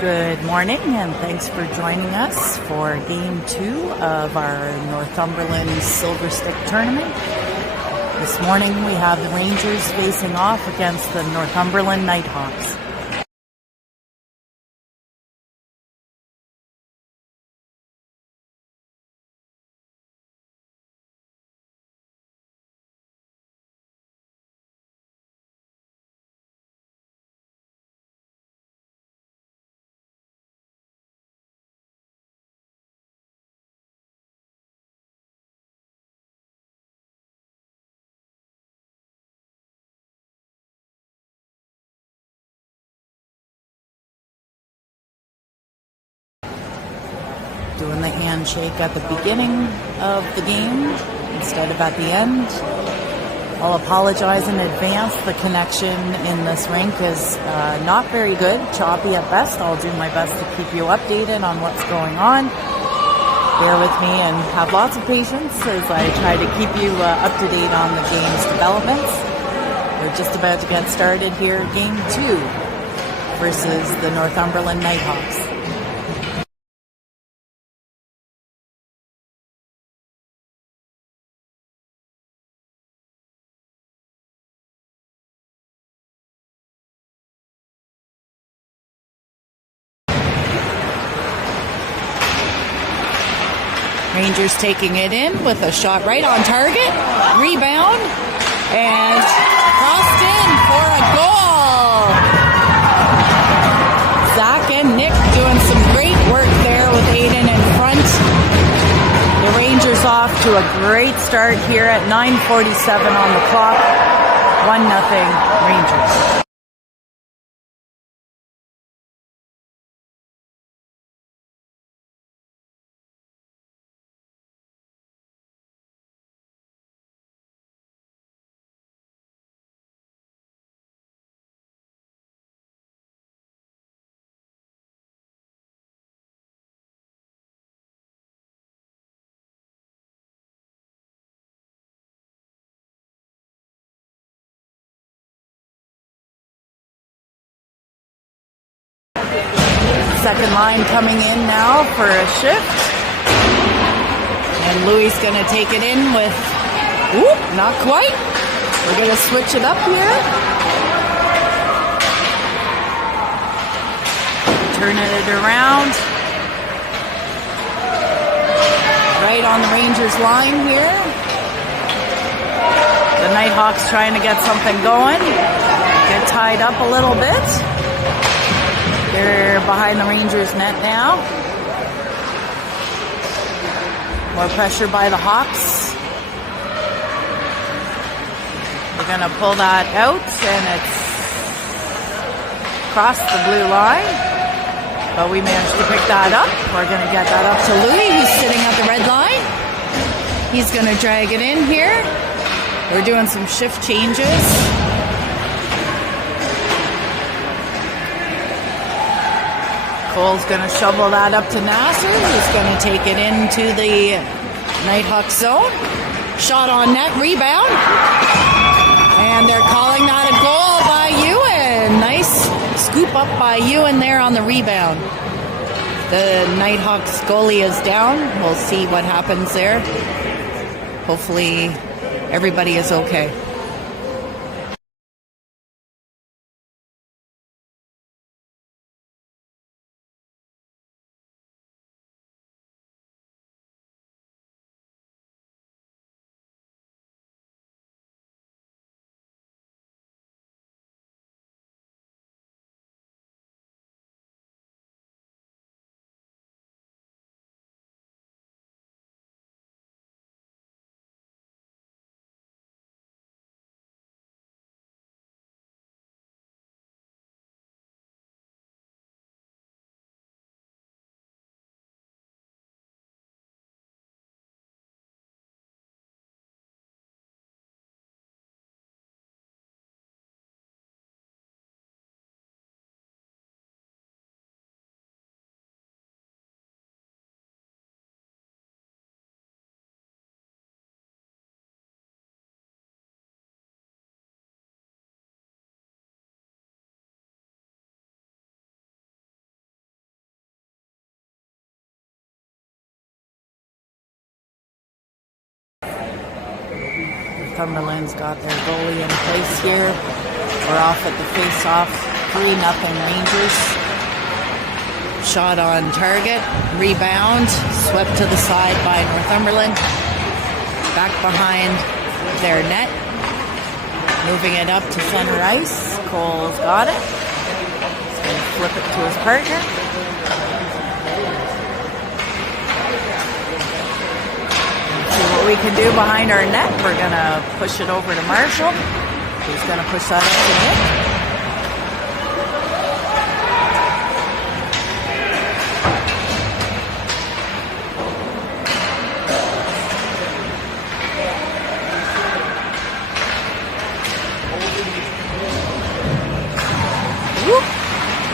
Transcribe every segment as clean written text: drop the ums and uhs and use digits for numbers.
Good morning, and thanks for joining us for Game 2 of our Northumberland Silver Stick Tournament. This morning we have the Rangers facing off against the Northumberland Nighthawks. Doing the handshake at the beginning of the game instead of at the end. I'll apologize in advance. The connection in this rink is not very good, choppy at best. I'll do my best to keep you updated on what's going on. Bear with me and have lots of patience as I try to keep you up to date on the game's developments. We're just about to get started here, Game 2 versus the Northumberland Nighthawks. Rangers taking it in with a shot right on target, rebound, and crossed in for a goal. Zach and Nick doing some great work there with Aiden in front. The Rangers off to a great start here at 9:47 on the clock. 1-0 Rangers. Second line coming in now for a shift. And Louis going to take it in with, not quite. We're going to switch it up here. Turning it around. Right on the Rangers line here. The Nighthawks trying to get something going. Get tied up a little bit. They're behind the Rangers net now. More pressure by the Hawks. They're going to pull that out, and it's across the blue line. But we managed to pick that up. We're going to get that up to Louis, who's sitting at the red line. He's going to drag it in here. We're doing some shift changes. Cole's going to shovel that up to Nasser, who's going to take it into the Nighthawk zone. Shot on net, rebound. And they're calling that a goal by Ewan. Nice scoop up by Ewan there on the rebound. The Nighthawks goalie is down. We'll see what happens there. Hopefully everybody is okay. Northumberland's got their goalie in place here. We're off at the face-off, 3-0 Rangers. Shot on target, rebound, swept to the side by Northumberland. Back behind their net. Moving it up to center ice. Cole's got it. He's going to flip it to his partner. See what we can do behind our net. We're going to push it over to Marshall. He's going to push that up to Nick.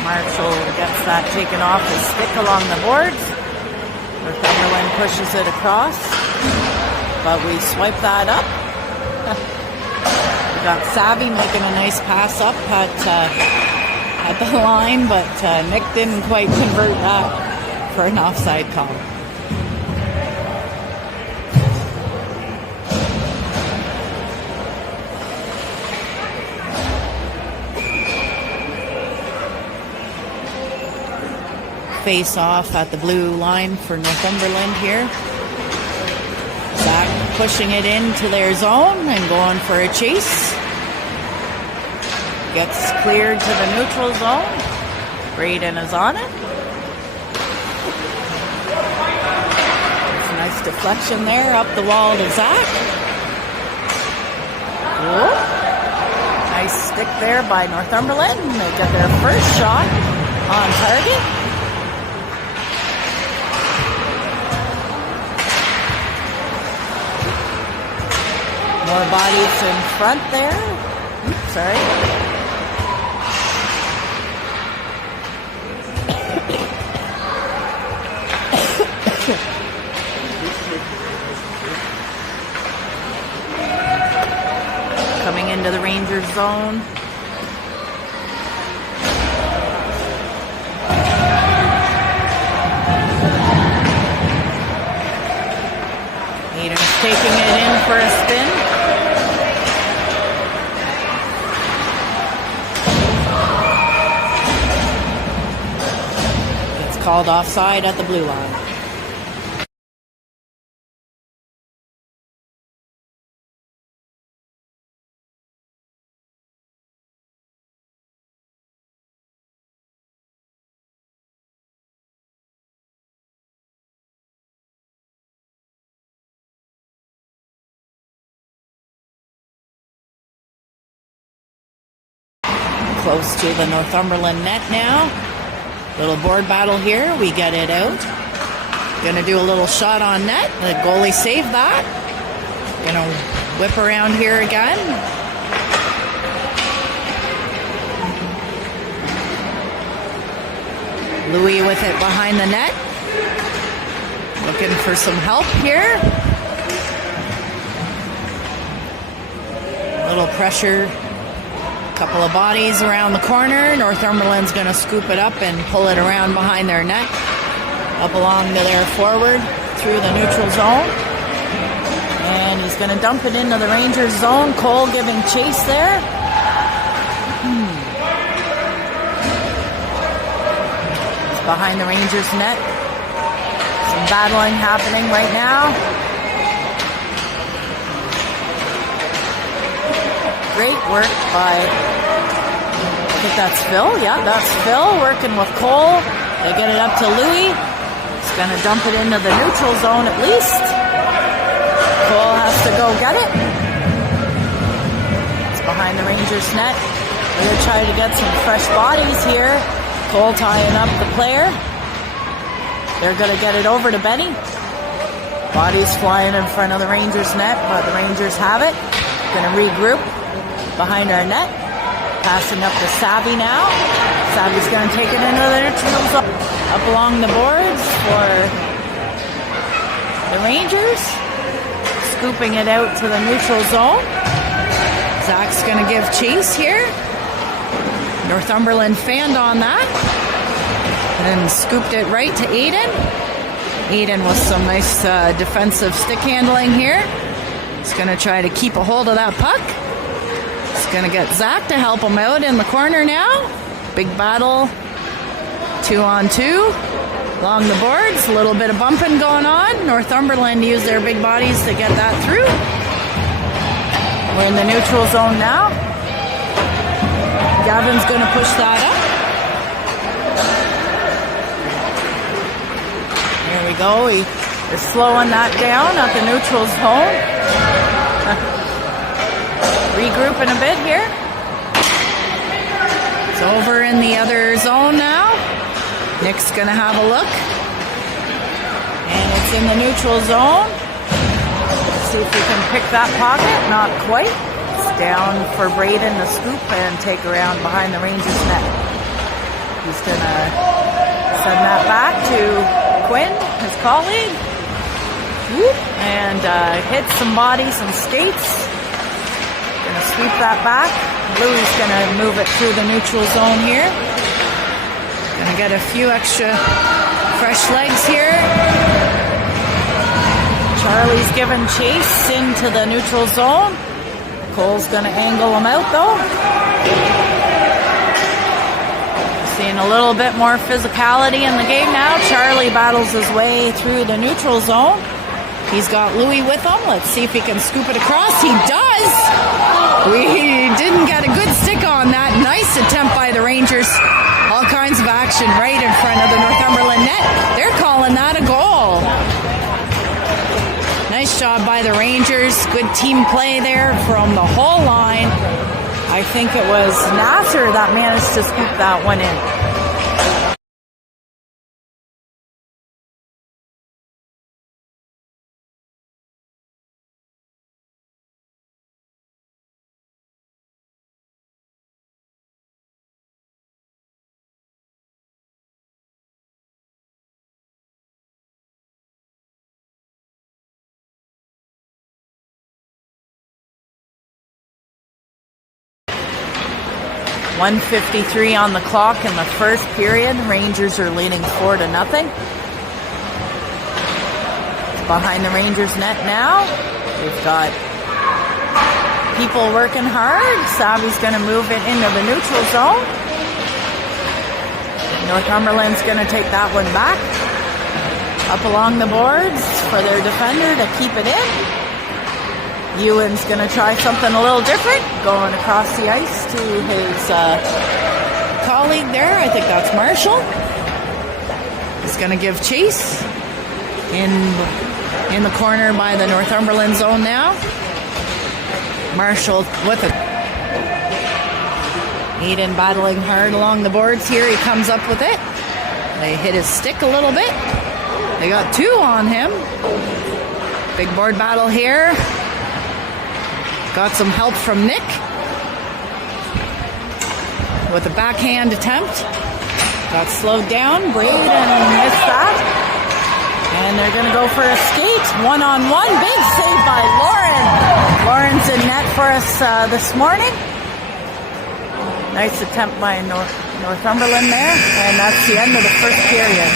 Marshall gets that taken off his stick along the boards. Northumberland pushes it across, but we swipe that up. We got Savvy making a nice pass up at the line, but Nick didn't quite convert that for an offside call. Face off at the blue line for Northumberland here. Zach pushing it into their zone and going for a chase. Gets cleared to the neutral zone. Braden is on it. There's a nice deflection there up the wall to Zach. Cool. Nice stick there by Northumberland. They get their first shot on target. More bodies in front there. Oops, sorry. Coming into the Rangers zone. Aiden's taking it in for a spin. Called offside at the blue line. Close to the Northumberland net now. Little board battle here. We get it out. Gonna do a little shot on net. The goalie saved that. Gonna whip around here again. Louis with it behind the net. Looking for some help here. Little pressure. Couple of bodies around the corner. Northumberland's going to scoop it up and pull it around behind their net. Up along to their forward through the neutral zone. And he's going to dump it into the Rangers zone. Cole giving chase there. It's behind the Rangers net. Some battling happening right now. Great work by, I think that's Phil. Yeah, that's Phil working with Cole. They get it up to Louis. He's going to dump it into the neutral zone at least. Cole has to go get it. It's behind the Rangers net. They're trying to get some fresh bodies here. Cole tying up the player. They're going to get it over to Benny. Bodies flying in front of the Rangers net, but the Rangers have it. Going to regroup behind our net. Passing up to Savvy now. Savvy's going to take it into the neutral zone. Up along the boards for the Rangers. Scooping it out to the neutral zone. Zach's going to give chase here. Northumberland fanned on that. And then scooped it right to Aiden. Aiden with some nice defensive stick handling here. He's going to try to keep a hold of that puck. He's going to get Zach to help him out in the corner now. Big battle. 2-on-2. Along the boards. A little bit of bumping going on. Northumberland used their big bodies to get that through. We're in the neutral zone now. Gavin's going to push that up. There we go. They're slowing that down at the neutral zone. Regrouping a bit here. It's over in the other zone now. Nick's going to have a look. And it's in the neutral zone. Let's see if we can pick that pocket. Not quite. It's down for Braden to scoop and take around behind the Rangers net. He's going to send that back to Quinn, his colleague. And hit some bodies and skates. Going to sweep that back. Louie's going to move it through the neutral zone here. Going to get a few extra fresh legs here. Charlie's giving chase into the neutral zone. Cole's going to angle him out though. Seeing a little bit more physicality in the game now. Charlie battles his way through the neutral zone. He's got Louie with him. Let's see if he can scoop it across. He does! We didn't get a good stick on that. Nice attempt by the Rangers. All kinds of action right in front of the Northumberland net. They're calling that a goal. Nice job by the Rangers. Good team play there from the whole line. I think it was Nasser that managed to scoop that one in. .153 on the clock in the first period. Rangers are leading 4-0. Behind the Rangers net now. We've got people working hard. Savvy's going to move it into the neutral zone. Northumberland's going to take that one back. Up along the boards for their defender to keep it in. Ewan's going to try something a little different, going across the ice to his colleague there. I think that's Marshall. He's going to give chase in the corner by the Northumberland zone now. Marshall with it. Aiden battling hard along the boards here. He comes up with it. They hit his stick a little bit. They got two on him. Big board battle here. Got some help from Nick with a backhand attempt. Got slowed down. Braden missed that. And they're going to go for a skate. One-on-one. Big save by Lauren. Lauren's in net for us this morning. Nice attempt by Northumberland there. And that's the end of the first period.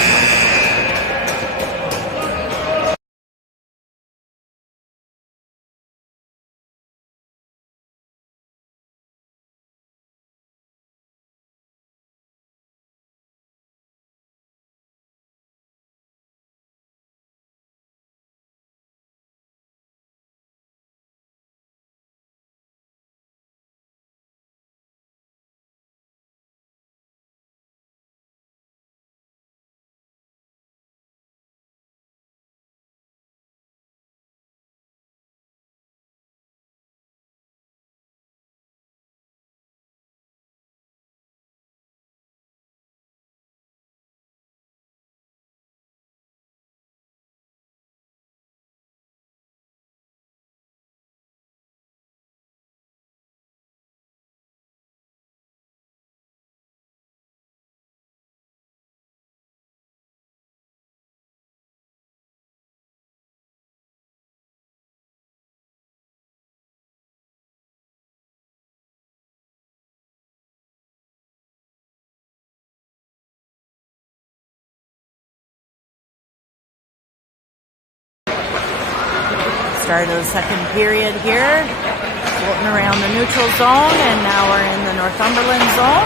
Start of the second period here. Floating around the neutral zone, and now we're in the Northumberland zone.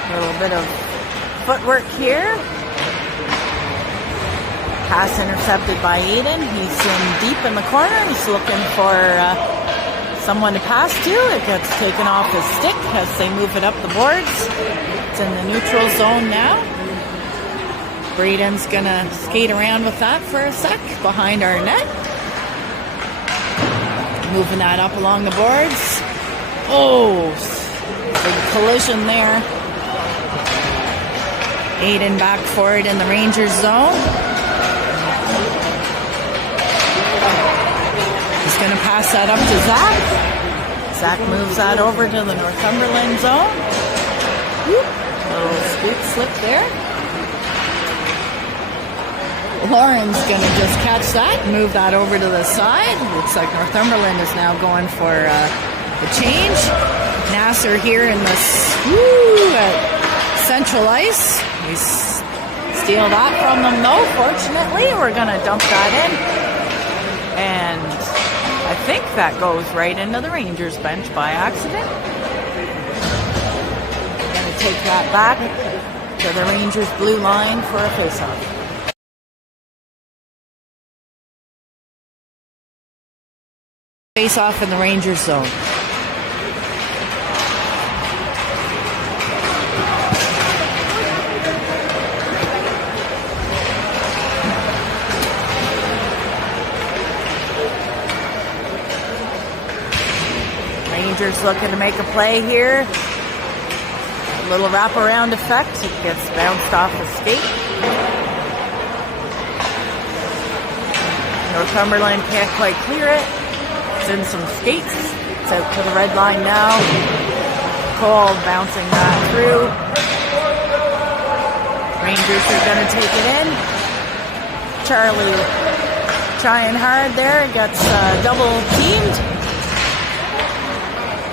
A little bit of footwork here. Pass intercepted by Aiden. He's in deep in the corner. He's looking for someone to pass to. It gets taken off his stick as they move it up the boards. It's in the neutral zone now. Braden's gonna skate around with that for a sec behind our net. Moving that up along the boards. Oh, big collision there. Aiden back for it in the Rangers zone. He's gonna pass that up to Zach. Zach moves that over to the Northumberland zone. Little scoop slip there. Lauren's gonna just catch that and move that over to the side. Looks like Northumberland is now going for the change. Nasser here in this central ice. We steal that from them though, fortunately. We're gonna dump that in. And I think that goes right into the Rangers bench by accident. We're gonna take that back to the Rangers blue line for a face-off. Face-off in the Rangers zone. Rangers looking to make a play here. A little wraparound effect. It gets bounced off the skate. Northumberland can't quite clear it. It's in some skates. It's out to the red line now. Cole bouncing that through. Rangers are going to take it in. Charlie trying hard there. Gets double teamed.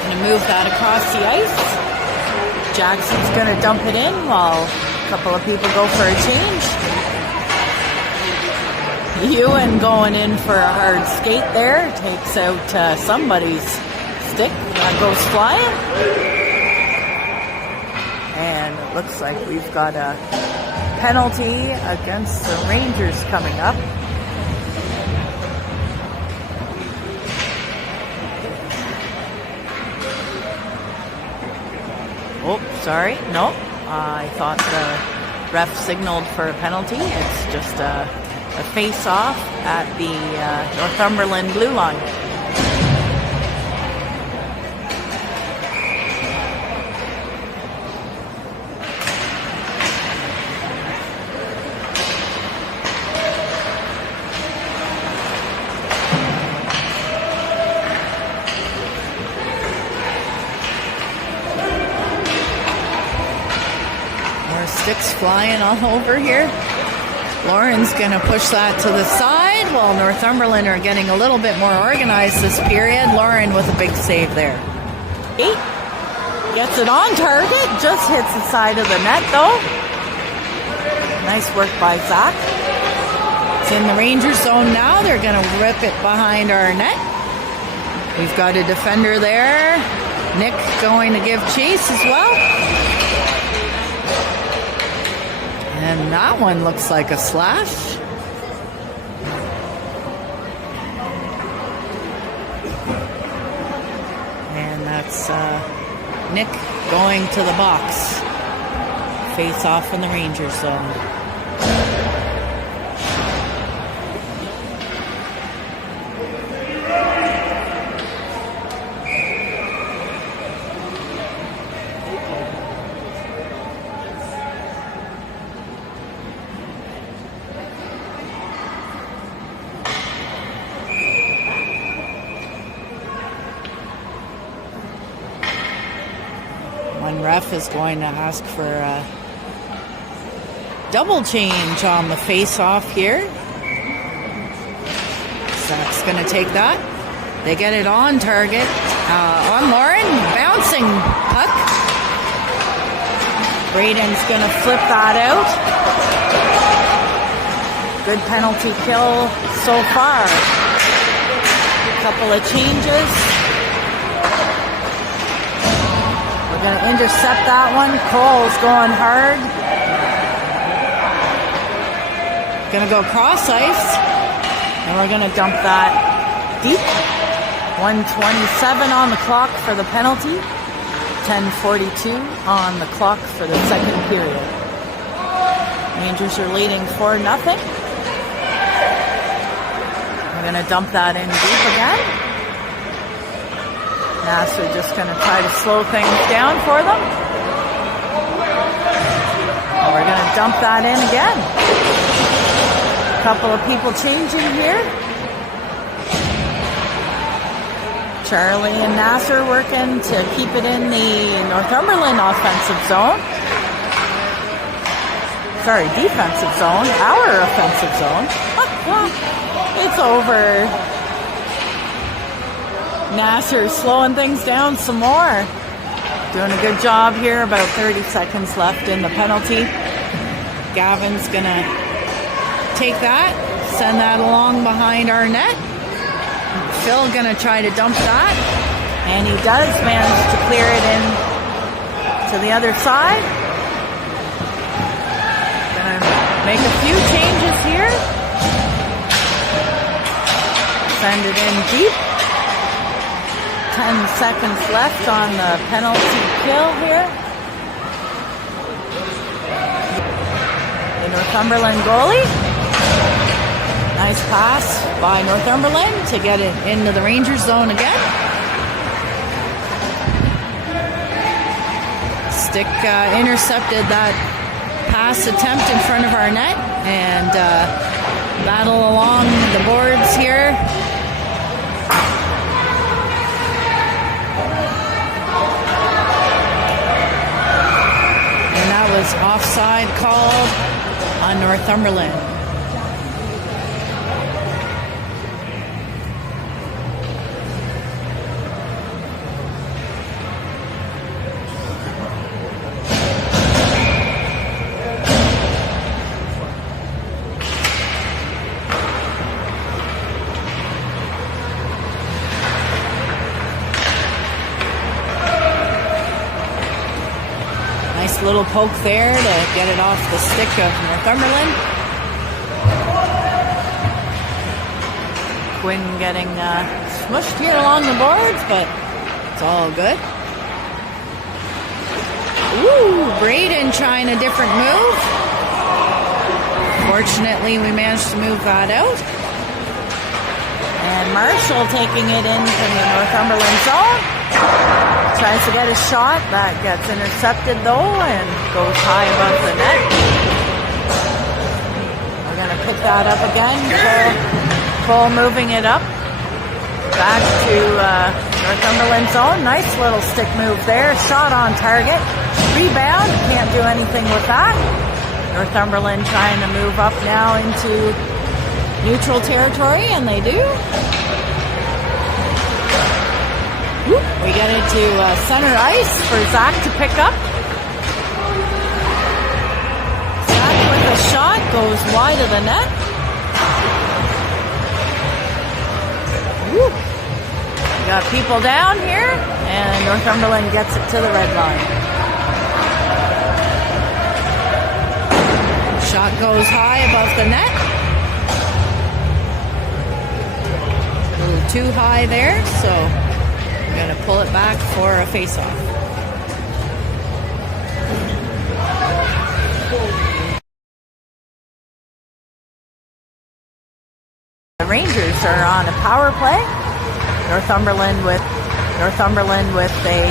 Going to move that across the ice. Jackson's going to dump it in while a couple of people go for a change. Ewan going in for a hard skate there. Takes out somebody's stick. That goes flying. And it looks like we've got a penalty against the Rangers coming up. Oh, sorry. No. I thought the ref signaled for a penalty. It's just a face-off at the Northumberland blue line. Sticks flying all over here. Lauren's going to push that to the side while Northumberland are getting a little bit more organized this period. Lauren with a big save there. 8. Gets it on target. Just hits the side of the net though. Nice work by Zach. It's in the Rangers zone now. They're going to rip it behind our net. We've got a defender there. Nick going to give chase as well. And that one looks like a slash. And that's Nick going to the box. Face off in the Rangers zone. One ref is going to ask for a double change on the face-off here. Zach's going to take that. They get it on target. On Lauren. Bouncing puck. Braden's going to flip that out. Good penalty kill so far. A couple of changes. We're going to intercept that one. Cole's going hard. Going to go cross ice. And we're going to dump that deep. 1:27 on the clock for the penalty. 10:42 on the clock for the second period. Rangers are leading 4-0. We're going to dump that in deep again. Nasser just going to try to slow things down for them. And we're going to dump that in again. A couple of people changing here. Charlie and Nasser working to keep it in the Northumberland offensive zone. Sorry, defensive zone. Our offensive zone. It's over. Nasser slowing things down some more. Doing a good job here. About 30 seconds left in the penalty. Gavin's going to take that, send that along behind our net. Phil gonna try to dump that, and he does manage to clear it in to the other side. Gonna make a few changes here. Send it in deep. 10 seconds left on the penalty kill here. The Northumberland goalie. Nice pass by Northumberland to get it into the Rangers zone again. Stick intercepted that pass attempt in front of our net and battle along the boards here. And that was offside called on Northumberland. Little poke there to get it off the stick of Northumberland. Quinn getting smushed here along the boards, but it's all good. Ooh, Braden trying a different move. Fortunately, we managed to move that out. And Marshall taking it in from the Northumberland zone. Tries to get a shot. That gets intercepted though and goes high above the net. We're going to pick that up again. Cole moving it up. Back to Northumberland zone. Nice little stick move there. Shot on target. Rebound. Can't do anything with that. Northumberland trying to move up now into neutral territory, and they do. We get it to center ice for Zach to pick up. Zach with a shot goes wide of the net. We got people down here, and Northumberland gets it to the red line. Shot goes high above the net. A little too high there, so we're going to pull it back for a face-off. The Rangers are on a power play. Northumberland with a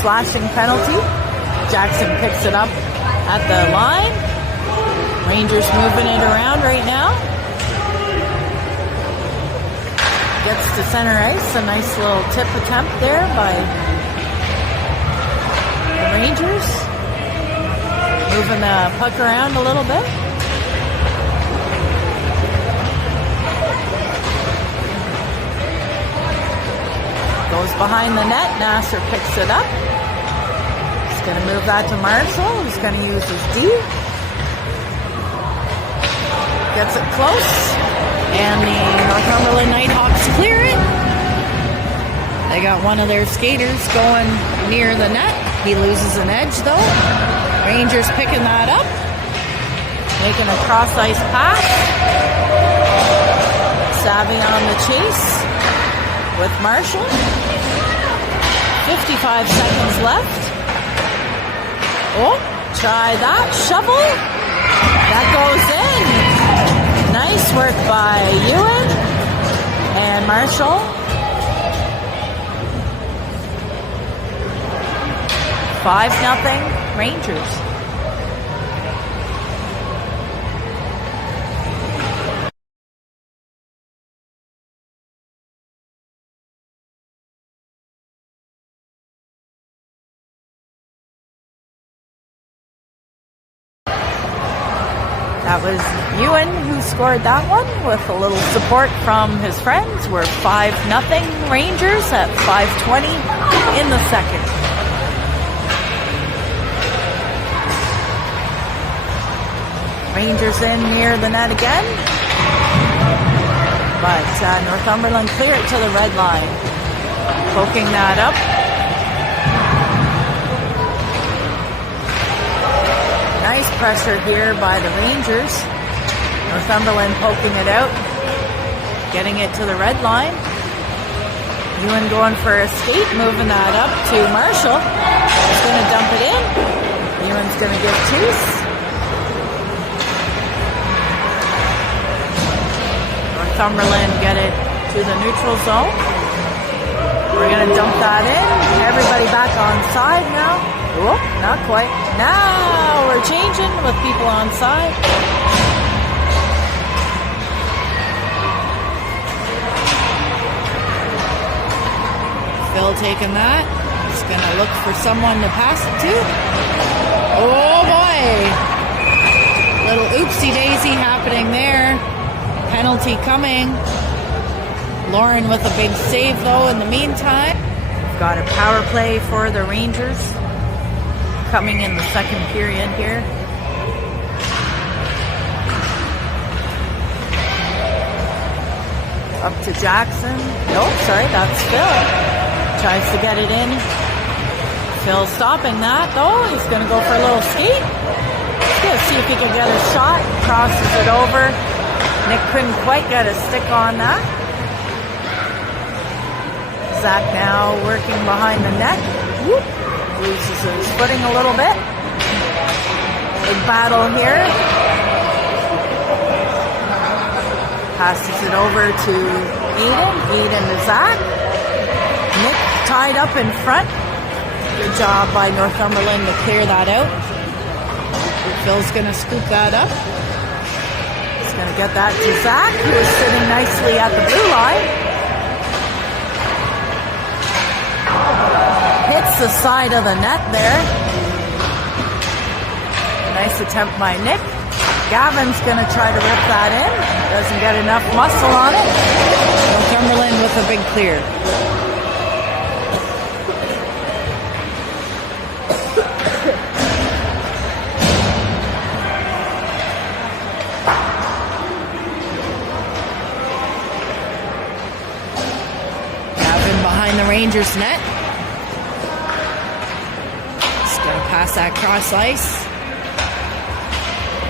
slashing penalty. Jackson picks it up at the line. Rangers moving it around right now. Gets to center ice. A nice little tip attempt there by the Rangers. Moving the puck around a little bit. Goes behind the net. Nasser picks it up. He's going to move that to Marshall, who's going to use his D. gets it close, and the Northumberland Nighthawks clear it. They got one of their skaters going near the net. He loses an edge though. Rangers picking that up, making a cross-ice pass. Savvy on the chase with Marshall. 55 seconds left. Oh, try that. Shovel. That goes in. Nice work by Ewan and Marshall. 5-0 Rangers. That was Ewan who scored that one with a little support from his friends. We're 5-0 Rangers at 5:20 in the second. Rangers in near the net again. But Northumberland clear it to the red line. Poking that up. Nice pressure here by the Rangers. Northumberland poking it out. Getting it to the red line. Ewan going for a skate, moving that up to Marshall. He's going to dump it in. Ewan's going to give chase. Northumberland get it to the neutral zone. We're going to dump that in. Everybody back on side now. Whoop, not quite. Now we're changing with people on side. Phil taking that. He's going to look for someone to pass it to. Oh boy. Little oopsie daisy happening there. Penalty coming. Lauren with a big save though in the meantime. We've got a power play for the Rangers coming in the second period here. Up to Jackson. Nope, sorry, that's Phil. Tries to get it in. Phil stopping that though. He's going to go for a little skate. He's going to see if he can get a shot. Crosses it over. Nick couldn't quite get a stick on that. Zach now working behind the net. Whoop. Loses his footing a little bit. Big battle here. Passes it over to Eden. Eden to Zach. Nick tied up in front. Good job by Northumberland to clear that out. Phil's going to scoop that up. He's going to get that to Zach, who is sitting nicely at the blue line. Hits the side of the net there. Nice attempt by Nick. Gavin's going to try to rip that in. Doesn't get enough muscle on it. Northumberland with a big clear. Gavin behind the Rangers net. Pass that cross ice.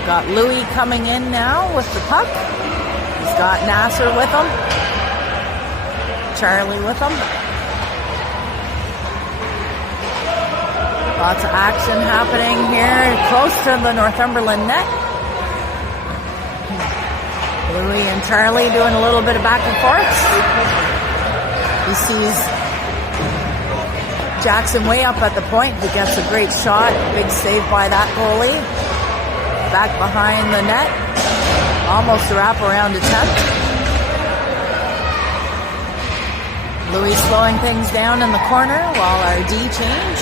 Got Louis coming in now with the puck. He's got Nasser with him. Charlie with him. Lots of action happening here close to the Northumberland net. Louis and Charlie doing a little bit of back and forth. He sees Jackson way up at the point. He gets a great shot. Big save by that goalie. Back behind the net. Almost a wraparound attempt. Louis slowing things down in the corner while our D change.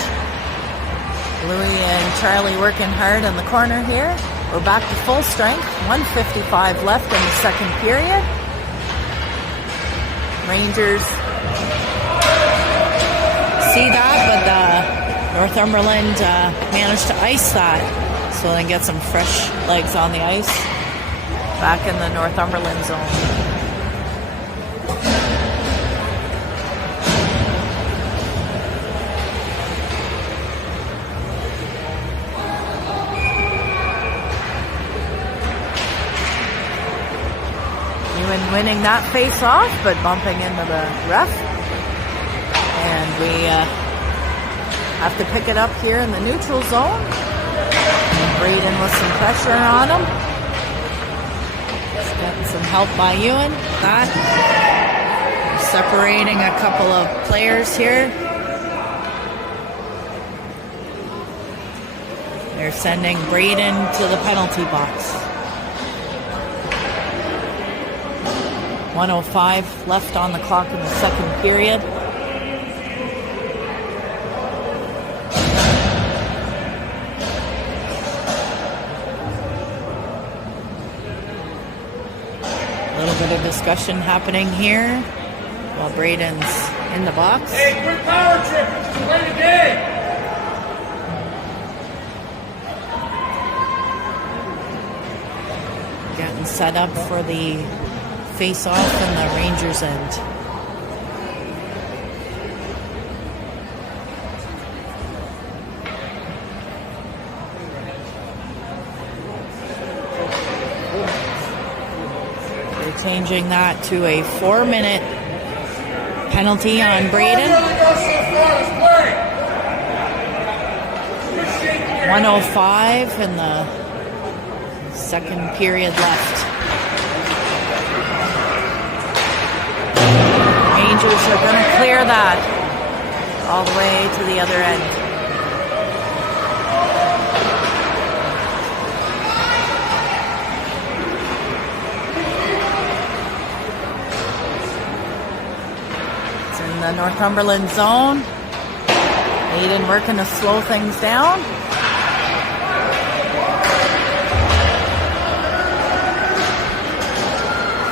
Louis and Charlie working hard in the corner here. We're back to full strength. 1:55 left in the second period. Rangers see that, but Northumberland managed to ice that, so they get some fresh legs on the ice. back in the Northumberland zone. Winning that face off, but bumping into the ref. And we have to pick it up here in the neutral zone. Braden with some pressure on him. Just getting some help by Ewan. That. Separating a couple of players here. They're sending Braden to the penalty box. 1:05 left on the clock in the second period. A little bit of discussion happening here while Braden's in the box. Hey, quick power trip! It's too late again! Getting set up for the face-off in the Rangers' end. They're changing that to a 4-minute penalty on Braden. 1:05 in the second period left. Rangers are going to clear that all the way to the other end. It's in the Northumberland zone. Aiden working to slow things down.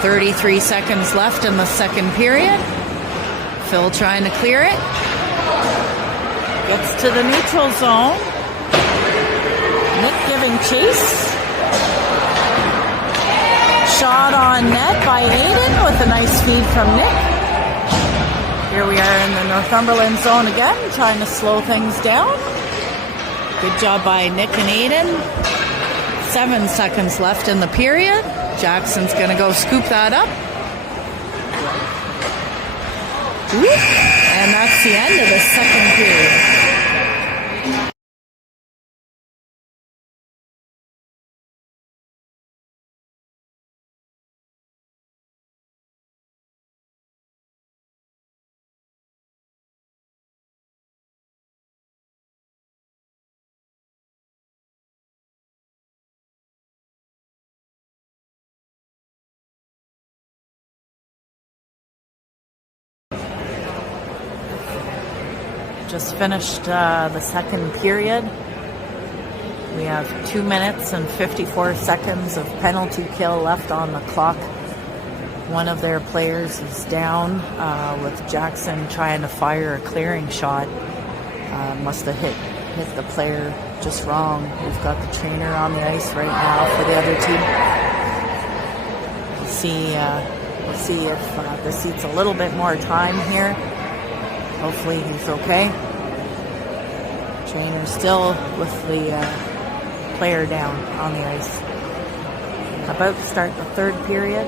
.33 seconds left in the second period. Phil trying to clear it. Gets to the neutral zone. Nick giving chase. Shot on net by Aiden with a nice feed from Nick. Here we are in the Northumberland zone again, trying to slow things down. Good job by Nick and Aiden. 7 seconds left in the period. Jackson's going to go scoop that up. And that's the end of the second period. Just finished the second period. We have 2 minutes and 54 seconds of penalty kill left on the clock. One of their players is down with Jackson trying to fire a clearing shot. Must have hit the player just wrong. We've got the trainer on the ice right now for the other team. We'll see if this eats a little bit more time here. Hopefully he's okay. Trainer still with the player down on the ice. About to start the third period.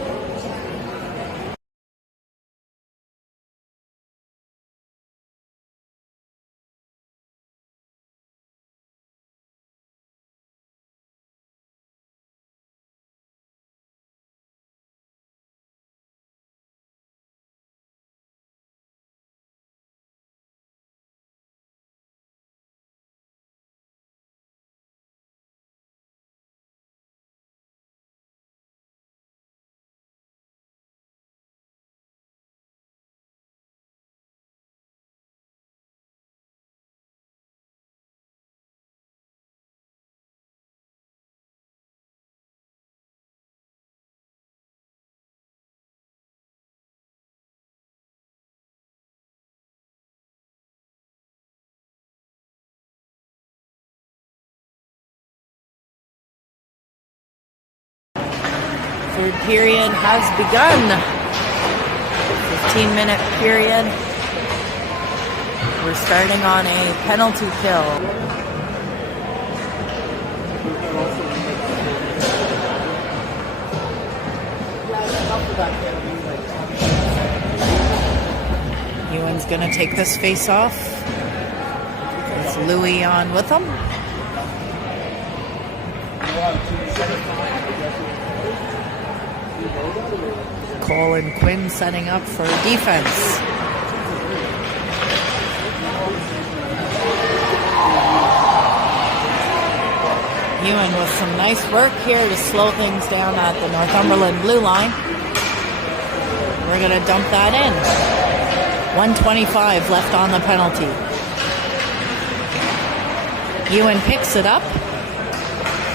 Third period has begun. 15-minute period. We're starting on a penalty kill. Ewan's going to take this face off. It's Louis on with him. Cole and Quinn setting up for defense. Ewan with some nice work here to slow things down at the Northumberland blue line. We're going to dump that in. 1:25 left on the penalty. Ewan picks it up.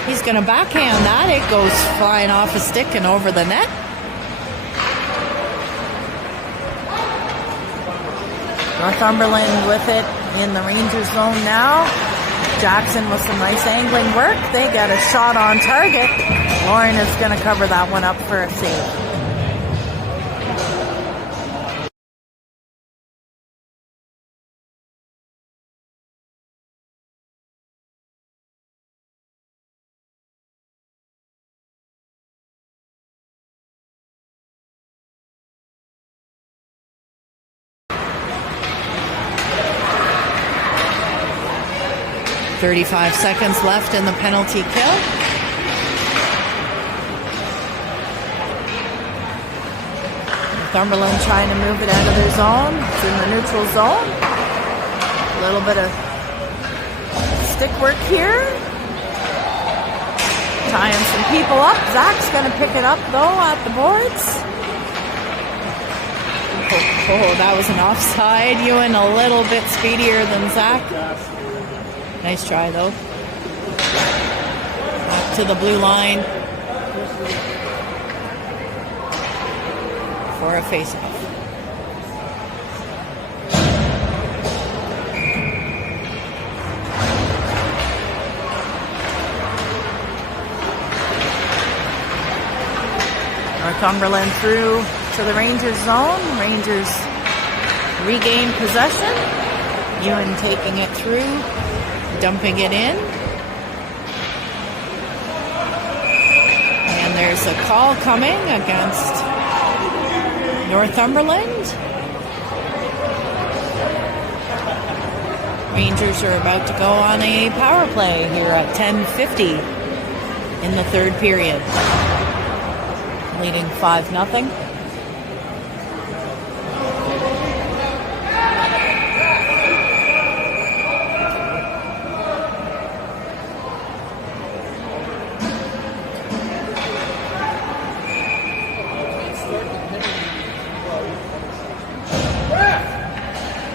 He's going to backhand that. It goes flying off a stick and over the net. Northumberland with it in the Rangers zone now. Jackson with some nice angling work. They get a shot on target. Lauren is going to cover that one up for a save. .35 seconds left in the penalty kill. Northumberland trying to move it out of their zone. It's in the neutral zone. A little bit of stick work here. Tying some people up. Zach's going to pick it up, though, at the boards. Oh, that was an offside. Ewan a little bit speedier than Zach. Nice try, though. Back to the blue line for a face-off. Northumberland through to the Rangers zone. Rangers regain possession. Ewan taking it through. Dumping it in. And there's a call coming against Northumberland. Rangers are about to go on a power play here at 10:50 in the third period. Leading 5-0.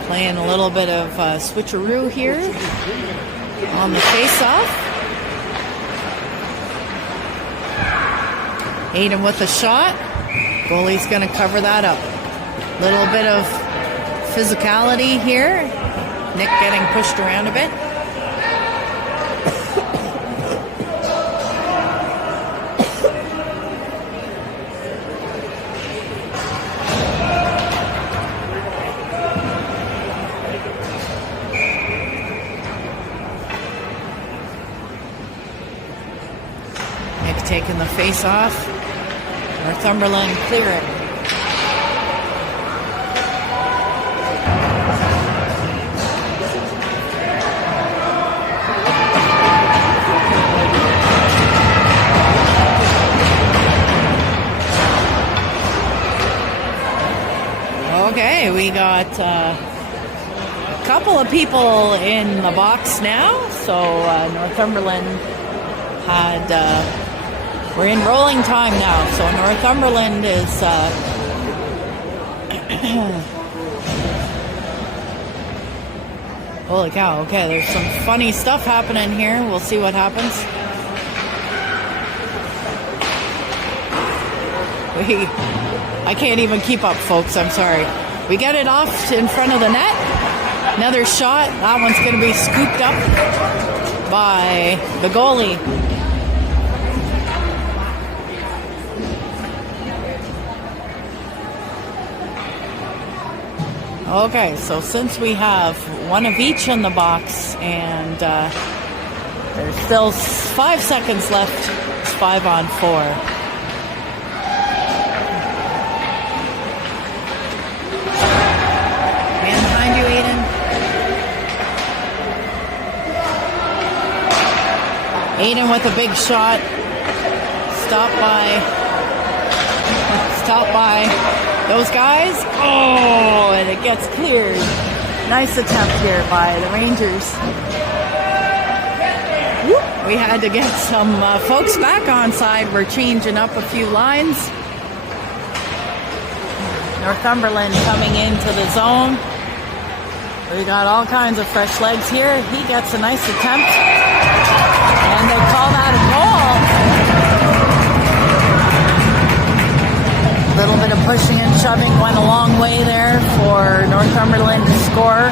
Playing a little bit of switcheroo here on the face-off. Aiden with a shot. Goalie's going to cover that up. Little bit of physicality here. Nick getting pushed around a bit. Taking the face off. Northumberland clear it. Okay, we got a couple of people in the box now. So Northumberland had... we're in rolling time now, so Northumberland is holy cow, okay, there's some funny stuff happening here. We'll see what happens. I can't even keep up, folks, I'm sorry. We get it off in front of the net. Another shot. That one's going to be scooped up by the goalie. Okay, so since we have one of each in the box and there's still 5 seconds left, it's 5-on-4. Man behind you, Aiden. Aiden with a big shot. Stop by those guys. Oh, and it gets cleared. Nice attempt here by the Rangers. We had to get some folks back on side. We're changing up a few lines. Northumberland coming into the zone. We got all kinds of fresh legs here. He gets a nice attempt. And they call that a goal. A little bit of pushing and shoving went a long way there for Northumberland to score.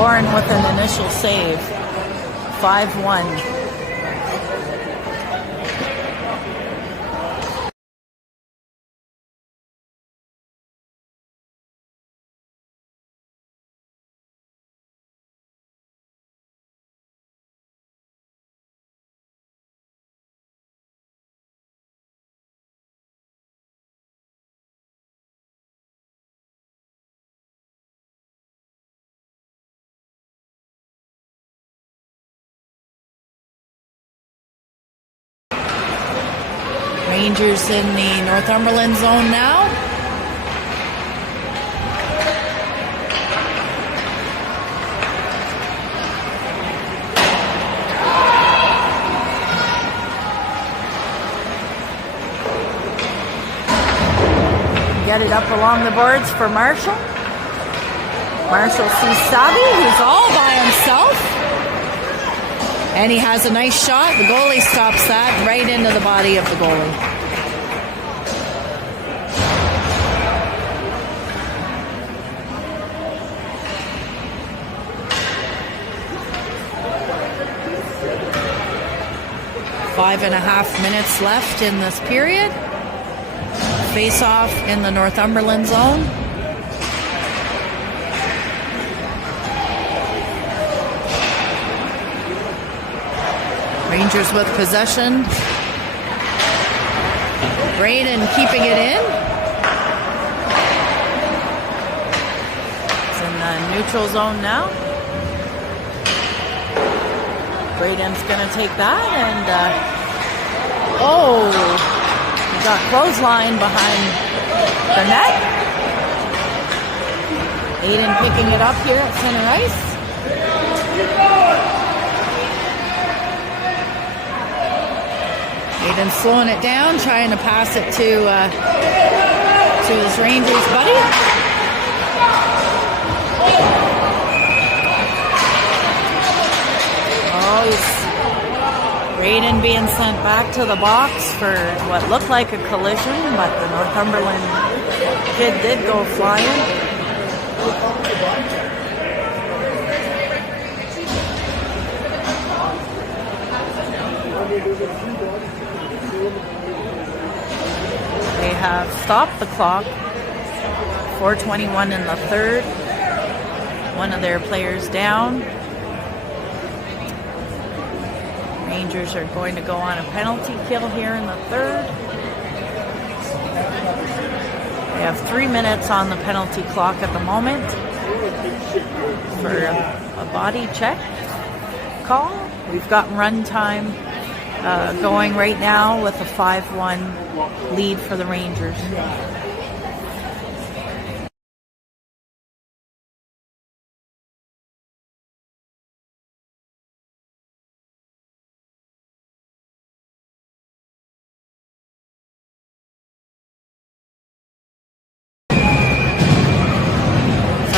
Lauren with an initial save. 5-1. Rangers in the Northumberland zone now. Get it up along the boards for Marshall. Marshall sees Sabi, who's all by himself. And he has a nice shot. The goalie stops that right into the body of the goalie. Five and a half minutes left in this period. Face-off in the Northumberland zone. Rangers with possession. Braden keeping it in. It's in the neutral zone now. Braden's going to take that and he got clothesline behind the net. Aiden picking it up here at center ice. Aiden's slowing it down, trying to pass it to his Rangers buddy. Braden being sent back to the box for what looked like a collision, but the Northumberland kid did go flying. They have stopped the clock. 4:21 in the third. One of their players down. Rangers are going to go on a penalty kill here in the third. They have 3 minutes on the penalty clock at the moment for a body check call. We've got run time going right now with a 5-1 lead for the Rangers.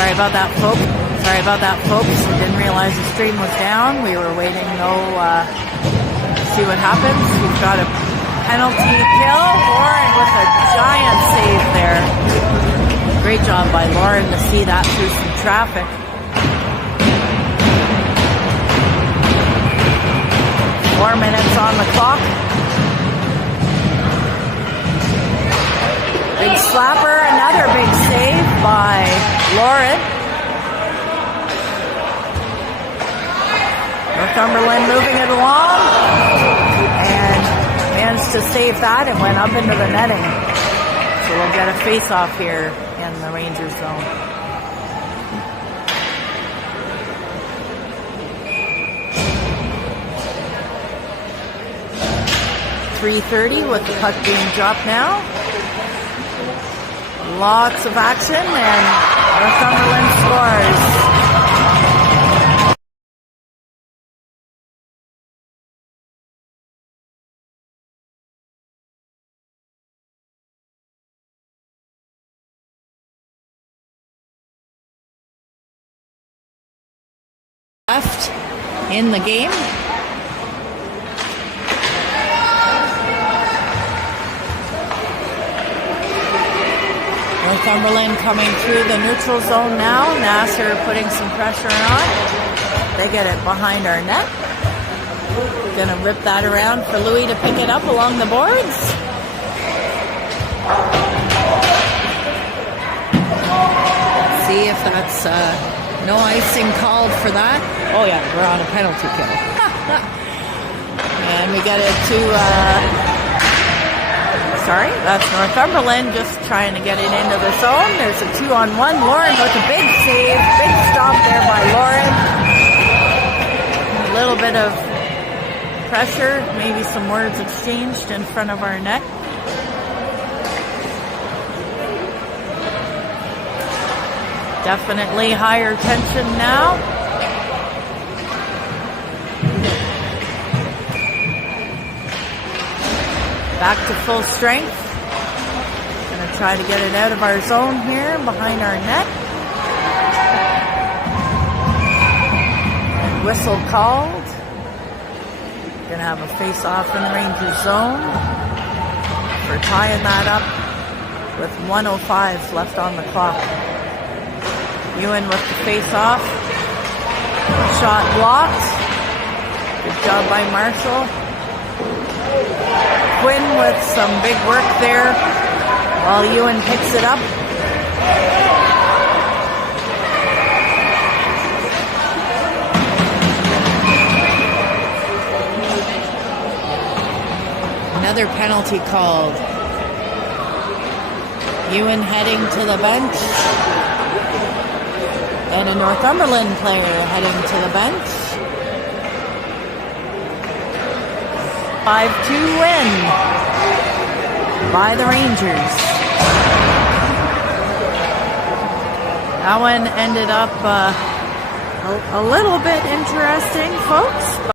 Sorry about that, folks. We didn't realize the stream was down. We were waiting to see what happens. We've got a penalty kill. Lauren with a giant save there. Great job by Lauren to see that through some traffic. Four minutes on the clock. Big slapper, another big save by Lauren. Northumberland moving it along and managed to save that and went up into the netting. So we'll get a face-off here in the Rangers zone. .330 with the puck being dropped now. Lots of action and Northumberland scores. Left in the game. Northumberland coming through the neutral zone now. Nasser putting some pressure on. They get it behind our net. Gonna whip that around for Louis to pick it up along the boards. Let's see if that's no icing called for that. Oh yeah, we're on a penalty kill. And we get it to, sorry, that's Northumberland just trying to get it into the zone. There's a 2-on-1. Lauren with a big save. Big stop there by Lauren. A little bit of pressure, maybe some words exchanged in front of our net. Definitely higher tension now. Back to full strength. Gonna try to get it out of our zone here behind our net. And whistle called. Gonna have a face-off in the Rangers zone. We're tying that up with 1:05 left on the clock. Ewan with the face-off. Shot blocked. Good job by Marshall. Quinn with some big work there while Ewan picks it up. Another penalty called. Ewan heading to the bench. And a Northumberland player heading to the bench. 5-2 win by the Rangers. That one ended up a little bit interesting, folks.